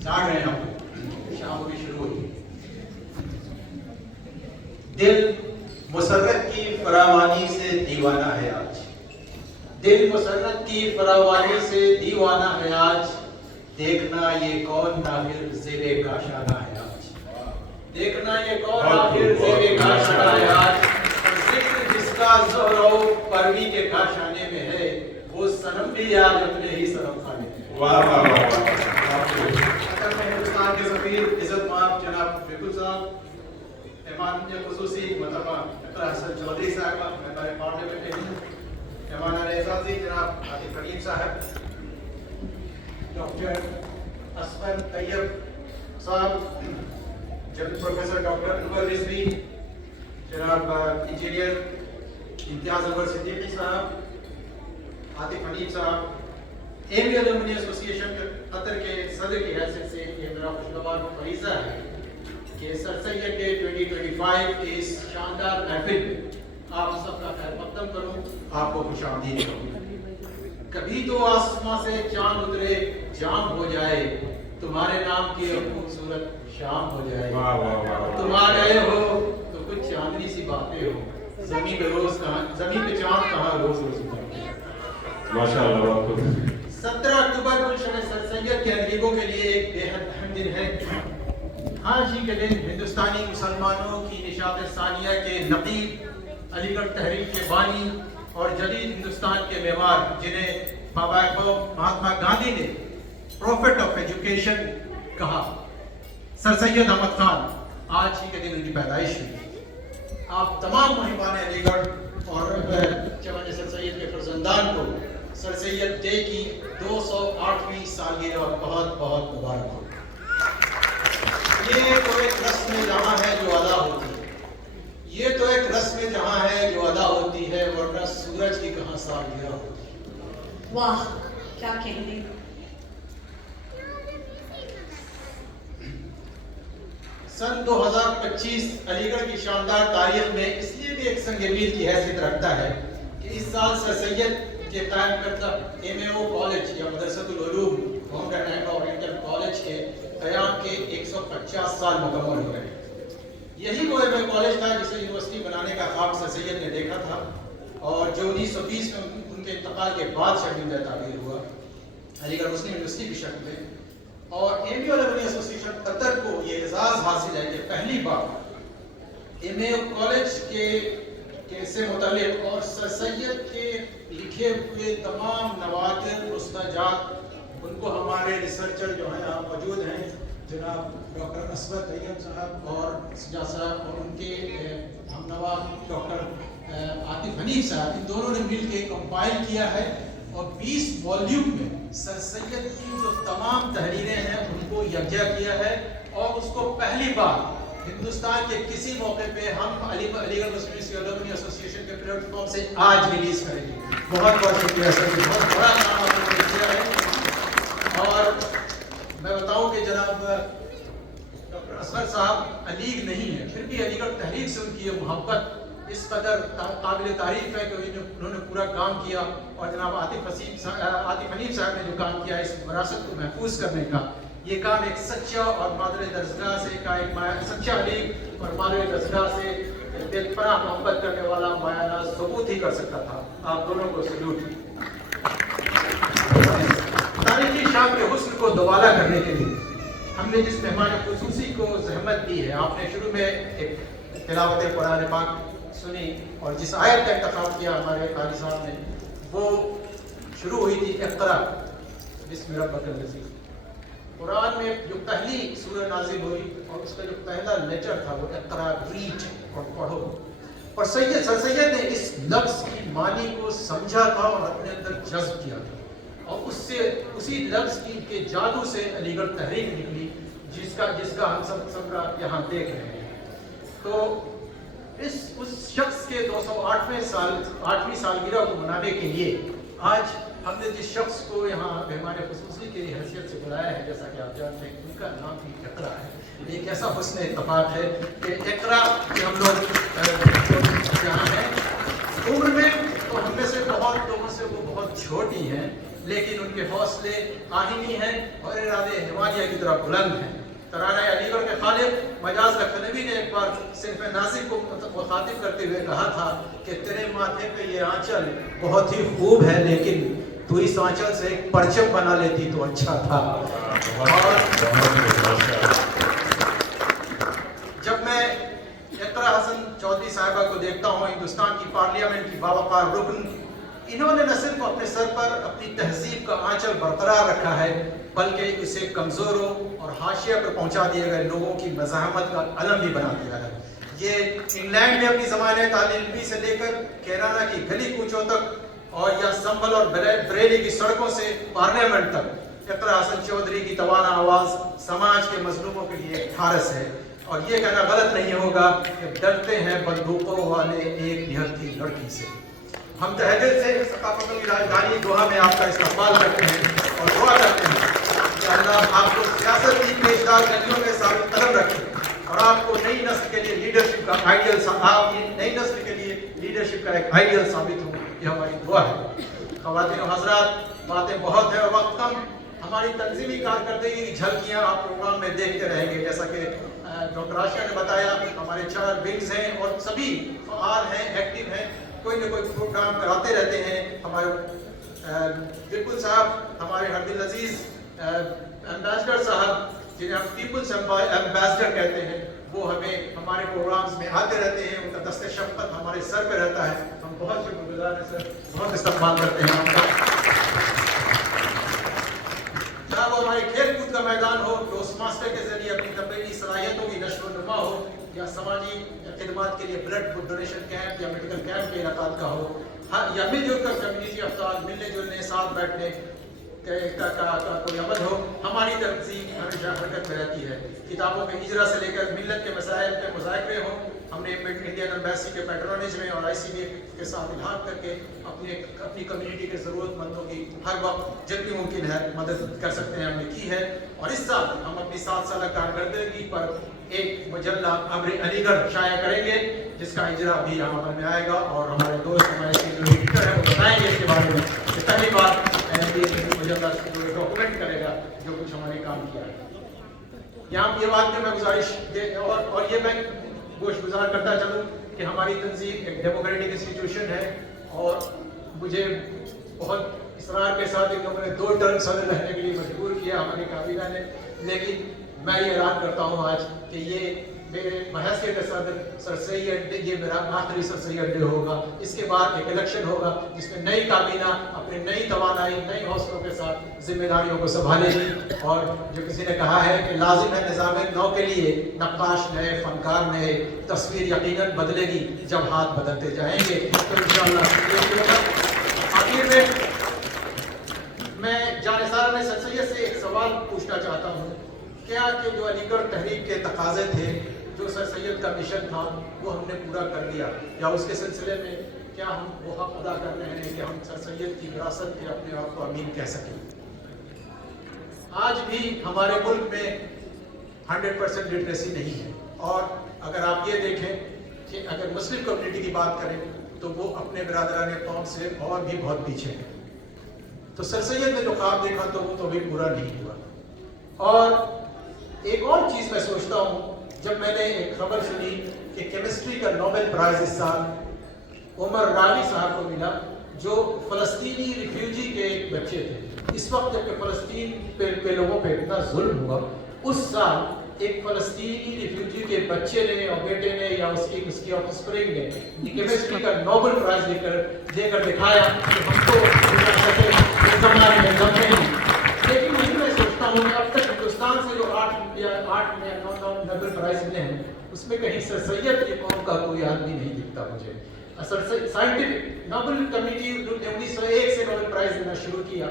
जाग रहे हैं हम लोग, शाम भी शुरू हुई। दिल मुसर्रत की फरावानी से दीवाना है आज, दिल मुसर्रत की फरावानी से दीवाना है आज, देखना ये कौन नाहिर ज़ेरे काशाना है आज, देखना ये कौन नाहिर ज़ेरे काशाना है आज, जिक्र जिसका ज़ोरो परवी के काशाने में है, वो सनम भी आज अपने ही सनम खाने में। वाह वाह वाह। हिंदुस्तान के सफीर इज्जत माब जनाब बिल्कुल साहब, मेहमान खुसूसी मतबा हसन चौधरी साहब, मेंबर पार्लियामेंट हैं, मेहमान एजाजी जनाब आतिफ करीम साहब, डॉक्टर असफर तैयब साहब, जनाब प्रोफेसर डॉक्टर अनवर रिजवी, जनाब इंजीनियर इम्तियाज अनवर सिद्दीकी साहब, आतिफ हनीफ साहब, एमी अलुमनी एसोसिएशन कतर के सदर की हैसियत से ये मेरा खुशगवार फरीज़ा है कि सर सैयद के 2025 के इस शानदार महफिल में आप सबका खैर मकदम करूं, आपको खुशामदीद कहूं। कभी तो आसमां से चांद उतरे जाम हो जाए, तुम्हारे नाम की खूबसूरत शाम हो जाए, वाह वाह वाह। तुम आ गए हो तो कुछ चांदनी सी बातें हो, ज़मीन पे रोज कहाँ, ज़मीन पे चांद कहाँ रोज रोज उतरते हैं। माशाअल्लाह। 17 अक्टूबर गुलशन सर सैयद के अदीबों के लिए एक बेहद अहम दिन है। आज ही के दिन हिंदुस्तानी मुसलमानों की निशात सानिया के नकीब, अलीगढ़ तहरीक के बानी और जदीद हिंदुस्तान के मेवार, जिन्हें बाबा महात्मा गांधी ने प्रॉफिट ऑफ एजुकेशन कहा, सर सैयद अहमद खान, आज ही के दिन उनकी पैदाइश हुई। आप तमाम मुहिबान अलीगढ़ और चमन सर सैयद के फर्जंदान को सर सैयद डे की 208वीं सालगिरह बहुत बहुत मुबारक हो। ये तो एक रस्म जहाँ है जो अदा होती है, ये तो एक रस्म जहाँ है जो अदा होती है, वरना सूरज की कहाँ सालगिरह होती है। वाह क्या कहने। सन 2025 अलीगढ़ की शानदार तारीख में इसलिए भी एक संग-ए-मील की हैसियत रखता है कि इस साल सर सैयद के कायम करता एमएओ कॉलेज या Madrasatul Uloom Mohammad and Oriental College के क़याम के 150 साल मुकम्मल हो गए। यही वो एमएओ कॉलेज था जिसे यूनिवर्सिटी बनाने का ख्वाब सर सैयद ने देखा था और जो 1920 में उनके इंतकाल के बाद शर्मिंदा ताबीर हुआ अलीगढ़ मुस्लिम यूनिवर्सिटी की शक्ल में। और एमी अलुमनी एसोसिएशन कतर को ये एजाज़ हासिल है कि पहली बार एमएओ कॉलेज के से मुतालिक और सर सैयद के लिखे हुए तमाम नवादिर मुस्तजात उनको हमारे रिसर्चर जो हैं यहाँ मौजूद हैं, जनाब डॉक्टर असफर तैयब साहब और सजा साहब और उनके हमनवा डॉक्टर आतिफ हनीफ साहब, इन दोनों ने मिल के कंपाइल किया है और 20 वॉल्यूम में सर सैयद की जो तमाम तहरीरें हैं उनको यकजा किया है और उसको पहली बार हिंदुस्तान के किसी मौके पे हम अलीगढ़ मुस्लिम अलुमनी एसोसिएशन के प्लेटफॉर्म से आज रिलीज करेंगे। बहुत बहुत शुक्रिया सर, बहुत बड़ा काम आपने किया है। और मैं बताऊं कि जनाब डॉक्टर असफर साहब अलीग नहीं है, फिर भी अलीगढ़ तहरीक से उनकी ये मोहब्बत इस कदर काबिल तारीफ है कि उन्होंने पूरा काम किया। और जनाब आतिफ हनीफ साहब ने जो काम किया इस विरासत को महफूज करने का, ये काम एक सच्चा और मादर दर्जगाह से का एक सच्चा अलीग और मादर दर्जगाह से बेपनाह मोहब्बत करने वाला मायाना सबूत ही कर सकता था। आप दोनों को सल्यूट। तारीखी शाम के हुस्न को दोबारा करने के लिए हमने जिस मेहमान खुसूसी को जहमत दी है, आपने शुरू में एक तिलावत कुरान पाक सुनी और जिस आयत का इंतखाब किया हमारे कारी साहब ने, वो शुरू हुई थी इक़रा बिस्मि रब्बिकल लज़ी। कुरान में जो पहली सूरह नाज़िल हुई और उसका जो पहला लेटर था वो इक़रा, रीड और पढ़ो। और सर सैयद ने इस लफ्ज़ की मानी को समझा था और अपने अंदर जज्ब किया था और उससे उसी लफ्ज़ की के जादू से अलीगढ़ तहरीक निकली जिसका हम सब यहाँ देख रहे हैं। तो उस शख्स के 208वीं सालगिरह को मनाने के लिए आज हमने जिस शख्स को यहाँ मेहमान खुसूसी की हैसियत से बुलाया है, जैसा कि आप जानते हैं, उनका नाम भी इक़रा है। एक ऐसा हुस्न इत्तफ़ाक़ है कि इक़रा के हम लोग यहाँ हैं, उम्र में तो हम में से बहुत लोगों से वो बहुत छोटी हैं, لیکن ان کے حوصلے آہنی ہیں اور ارادے ہمالیہ کی طرف بلند ہیں۔ ترانہ علی گڑھ کے خالق مجاز لکھنوی نے ایک بار صنف ناظم کو مخاطب کرتے ہوئے کہا تھا کہ تیرے ماتھے پہ یہ آنچل بہت ہی خوب ہے، لیکن تو اس آنچل سے ایک پرچم بنا لیتی تو اچھا تھا۔ اور جب میں اقرا حسن چودھری صاحبہ کو دیکھتا ہوں، ہندوستان کی پارلیمنٹ کی باوقار رکن، انہوں نے نہ صرف اپنے سر پر اپنی تہذیب کا آنچل برقرار رکھا ہے بلکہ اسے کمزوروں اور حاشیہ پر پہنچا دیے گئے لوگوں کی مزاحمت کا علم بھی بنا دیا ہے۔ یہ انگلینڈ میں اپنی زمانۂ تعلیمی سے لے کر کیرانہ کی گلی کوچوں تک اور یا سنبھل اور بریلی کی سڑکوں سے پارلیمنٹ تک اقرا حسن چودھری کی توانا آواز سماج کے مظلوموں کے لیے ایک ٹھارس ہے۔ اور یہ کہنا غلط نہیں ہوگا کہ ڈرتے ہیں بندوقوں والے ایک نہتی لڑکی سے۔ ہم تہہ دل سے ثقافتوں کی راجدھانی دوحہ میں آپ کا استقبال کرتے ہیں اور دعا کرتے ہیں کہ اللہ آپ کو سیاست کی پیشدار گلیوں میں ثابت قدم رکھے اور آپ کو نئی نسل کے لیے لیڈرشپ کا آئیڈیل نئی نسل کے لیے لیڈرشپ کا ایک آئیڈیل ثابت ہو، یہ ہماری دعا ہے۔ خواتین و حضرات، باتیں بہت ہیں اور وقت کم۔ ہماری تنظیمی کارکردگی کی جھلکیاں آپ پروگرام میں دیکھتے رہیں گے۔ جیسا کہ ڈاکٹر عاشقہ نے بتایا، ہمارے 4 ونگز ہیں اور سبھی فعال ہیں، ایکٹیو ہیں، کوئی نہ کوئی پروگرام کراتے رہتے ہیں۔ ہمارے بالکل صاحب، ہمارے عبد العزیز ایمبیسڈر صاحب، جنہیں ہم پیپلز ایمبیسڈر کہتے ہیں، وہ ہمیں ہمارے پروگرامز میں آتے رہتے ہیں۔ ان کا دست شفقت ہمارے سر پہ رہتا ہے۔ ہم بہت شکر گزار ہیں سر، بہت استقبال کرتے ہیں آپ کا۔ چاہے وہ ہمارے کھیل کود کا میدان ہو، ٹوسٹ ماسٹر کے ذریعے اپنی تفریحی صلاحیتوں کی نشو و نما ہو، یا سماجی خدمات کے لیے بلڈ ڈونیشن کیمپ یا میڈیکل کیمپ کے انعقاد کا ہو، یا مل جل کر کمیونٹی افطار، ملنے جلنے، ساتھ بیٹھنے کا کوئی عمل ہو، ہماری تنظیم ہمیشہ حرکت میں رہتی ہے۔ کتابوں کے اجرا سے لے کر ملت کے مسائل پہ مذاکرے ہوں، ہم نے انڈین ایمبیسی کے پیٹرونیج میں اور ICBA کے ساتھ الحاق کر کے اپنی کمیونٹی کے ضرورت مندوں کی ہر وقت جتنی ممکن ہے مدد کر سکتے ہیں ہم نے کی ہے۔ اور اس سال ہم اپنی 7 سالہ کارکردگی پر ایک مجلہ ابر علی گڑھ شائع کریں گے، جس کا اجرا بھی یہاں عمل میں آئے گا، اور ہمارے دوست ہمارے جو ایڈیٹر ہیں وہ بتائیں گے اس کے بارے میں کہ پہلی بار مجلہ ڈاکومنٹ کرے گا جو کچھ ہمارے کام کیا ہے۔ یہاں یہ بات میں گزارش اور یہ میں گوش گزار کرتا چلوں کہ ہماری تنظیم ایک ڈیموکریٹک انسٹیٹیوشن ہے، اور مجھے بہت اصرار کے ساتھ انہوں نے 2 ٹرم صدر رہنے کے لیے مجبور کیا ہماری کابینہ نے، لیکن میں یہ اعلان کرتا ہوں آج کہ یہ میرے بحیثیت صدر سر سید، یہ میرا آخری سر سید ڈے ہوگا۔ اس کے بعد ایک الیکشن ہوگا جس میں نئی کابینہ اپنے نئی توانائی، نئی حوصلوں کے ساتھ ذمہ داریوں کو سنبھالے گی۔ اور جو کسی نے کہا ہے کہ لازم ہے نظام نو کے لیے نقاش نئے، فنکار نئے، تصویر یقیناً بدلے گی جب ہاتھ بدلتے جائیں گے، تو انشاءاللہ۔ آخر میں جانثار میں سر سید سے ایک سوال پوچھنا چاہتا ہوں، کیا کہ جو علی گڑھ تحریک کے تقاضے تھے، جو سر سید کا مشن تھا، وہ ہم نے پورا کر لیا، یا اس کے سلسلے میں کیا ہم وہ حق ادا کر رہے ہیں کہ ہم سر سید کی وراثت کے اپنے آپ کو امین کہہ سکیں؟ آج بھی ہمارے ملک میں 100% لٹریسی نہیں ہے، اور اگر آپ یہ دیکھیں کہ اگر مسلم کمیونٹی کی بات کریں تو وہ اپنے برادران قوم سے اور بھی بہت پیچھے ہیں۔ تو سر سید نے جو خواب دیکھا تو وہ تو بھی پورا نہیں ہوا۔ اور ایک اور چیز میں سوچتا ہوں، جب میں نے ایک خبر سنی کہ کیمسٹری کا نوبل پرائز اس سال عمر راوی صاحب کو ملا، جو فلسطینی ریفیوجی کے ایک بچے تھے۔ اس وقت جب کہ فلسطین پہ لوگوں پہ اتنا ظلم ہوا، اس سال ایک فلسطینی ریفیوجی کے بچے نے اور بیٹے نے یا اس کی آف اسپرنگ نے کیمسٹری کا نوبل پرائز دے کر دکھایا کہ ہم کو زمانے میں دم نہیں۔ لیکن وہی میں سوچتا ہوں کہ اب تک ہندوستان سے جو 8 یا 9 نوبل پرائز ملے ہیں، اس میں کہیں سر سید کی قوم کا کوئی آدمی نہیں دکھتا مجھے۔ سائنٹیفک نوبل کمیٹی نے 1901 سے نوبل پرائز دینا شروع کیا،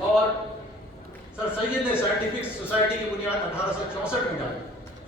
اور سر سید نے سائنٹیفک سوسائٹی کی بنیاد 1864 میں ڈالی۔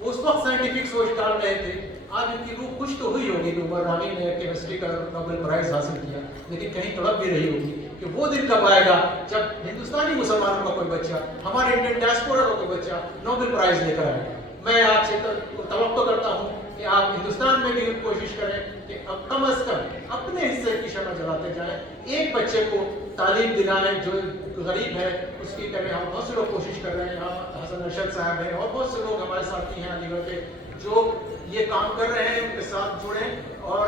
وہ اس وقت سائنٹیفک سوچ ڈال رہے تھے۔ آج ان کی روح خوش تو ہوئی ہوگی کہ عمر راوی نے کیمسٹری کا نوبل پرائز حاصل کیا، لیکن کہیں تڑپ بھی رہی ہوگی کہ وہ دن کب آئے گا جب ہندوستانی مسلمانوں کا کوئی بچہ، ہمارے انڈین ڈائسپورا کا کوئی بچہ نوبل پرائز لے کر آئے گا۔ میں آپ سے توقع کرتا ہوں कि आप हिंदुस्तान में भी कोशिश करें कि अब कम अज कम अपने हिस्से की शमع जलाते जाएं, एक बच्चे को तालीम दिलाएं जो गरीब है उसकी करें। हम बहुत से लोग कोशिश कर रहे हैं, यहाँ हसन अरशद साहब हैं और बहुत से लोग हमारे साथी हैं अलीगढ़ के जो ये काम कर रहे हैं, उनके साथ जुड़ें और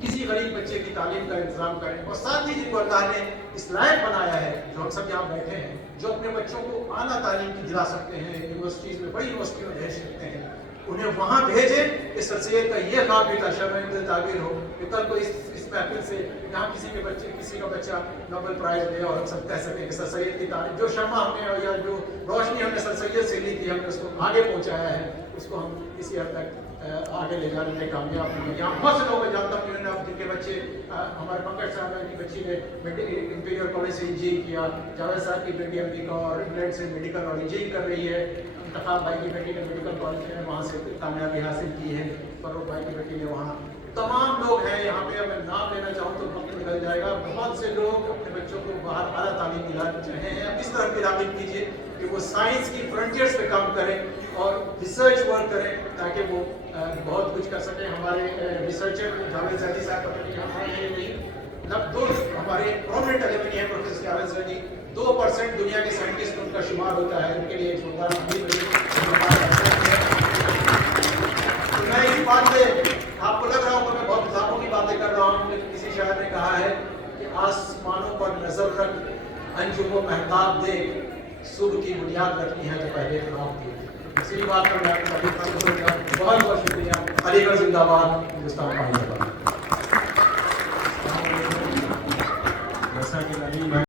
किसी गरीब बच्चे की तालीम का इंतजाम करें। और साथ ही जिनको अल्लाह ने इस लायक बनाया है, जो हम सब यहाँ बैठे हैं, जो अपने बच्चों को आला तालीम की दिला सकते हैं, यूनिवर्सिटीज़ में, बड़ी यूनिवर्सिटियों में भेज सकते हैं, उन्हें वहाँ भेजें। इस सर सैयद का ये ख्वाब भी था, शर्मिंदा ताबीर हो कि कल को इस महफिल से यहाँ किसी का बच्चा नोबेल प्राइज़ ले और हम सब कह सकें कि सर सैयद की तारीफ, जो शर्मा हमने या जो रोशनी हमने सर सैयद से ली थी, हमने उसको आगे पहुँचाया है, उसको हम किसी हद तक आगे ले जाने में कामयाब हुए। यहाँ बहुत से लोग मैं जानता हूँ जिन्होंने जिनके बच्चे, हमारे पंकज साहब की बच्ची ने इंपीरियल कॉलेज से इंजीनियरिंग किया, जावेद साहब की बेटी अमेरिका और इंग्लैंड से मेडिकल और इंजीनियरिंग कर रही है, इंतखाब भाई की बेटी ने मेडिकल कॉलेज में वहाँ से कामयाबी हासिल की है, फरूक भाई की बेटी ने वहाँ, तमाम लोग हैं यहाँ पे। अगर नाम लेना चाहूँ तो वक्त निकल जाएगा। बहुत से लोग अपने बच्चों को बाहर आला तालीम दिलाना चाहे हैं। आप इस तरह की तालीम कीजिए कि वो साइंस की फ्रंटियर्स पे काम करें और रिसर्च वर्क करें ताकि वो बहुत कुछ कर सकें। हमारे रिसर्चर जावेद ज़ैदी साहब का हमारे नहीं, मतलब दो हमारे प्रोमिनेंट एलिमनी हैं, प्रोफेसर जावेद ज़ैदी 2% दुनिया के साइंटिस्ट में उनका शुमार होता है, उनके लिए मैं इस बात से आपको लग रहा होगा मैं बहुत किताबों की बातें कर रहा हूँ, लेकिन किसी शायर ने कहा है कि आसमानों पर नजर रख, अंजुमो महताब देख, सुबह की बुनियाद रखनी है तो पहले ख्वाब देख। इसी बात पर मैं बहुत बहुत शुक्रिया। अलीगढ़ जिंदाबाद, हिंदुस्तान का जिंदाबाद।